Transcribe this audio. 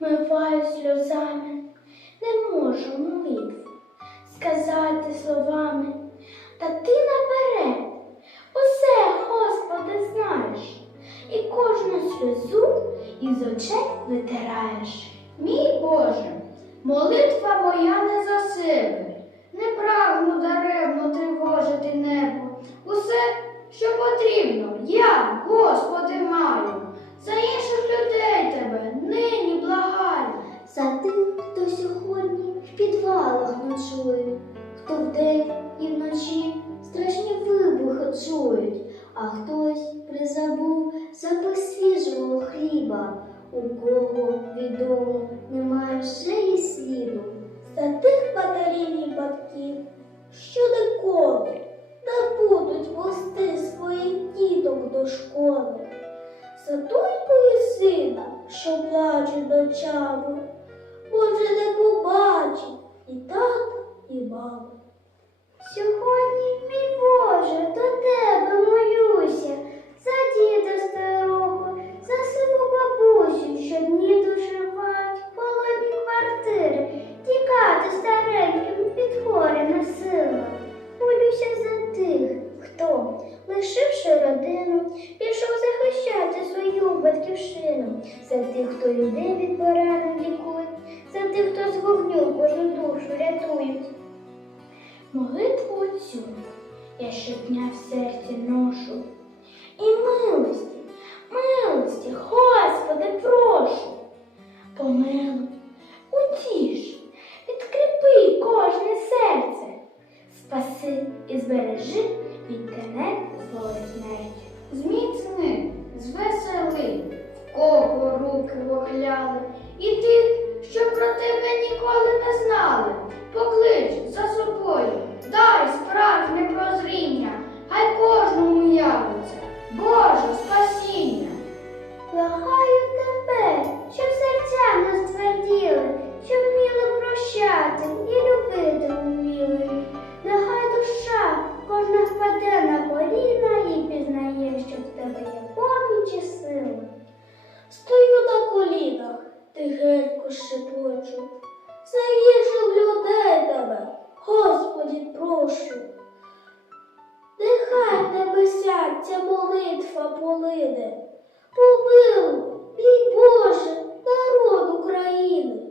вмиваю сльозами, не можу молитву сказати словами, та ти наперед усе, Господи, знаєш, і кожну сльозу із очей витираєш. Мій Боже, молитва моя не засилить, не прагну даремно тривожити небо. Усе, що потрібно, я, Господи, маю. Підвалах хто вдень і вночі страшні вибухи чують, а хтось призабув запах свіжого хліба, у кого відомо немає вже і сліду. За тих матерів і батьків, що ніколи не будуть вести своїх діток до школи. За і сина, що плачуть ночами, бо вже не побачить і тата, і мами. Сьогодні, мій Молитву цю я щодня в серці ношу. І милості, милості, Господи, прошу. Помилуй, утіш, підкріпи кожне серце, спаси і збережи від тенет злої смерті. Зміцни, звесели, в кого руки вохляли, і тих, що про тебе ніколи не знали. тихенько шепочу. За їжу людей тебе, Господі, прошу. Нехай небеся ця молитва полине, помилуй, мій Боже, народ України.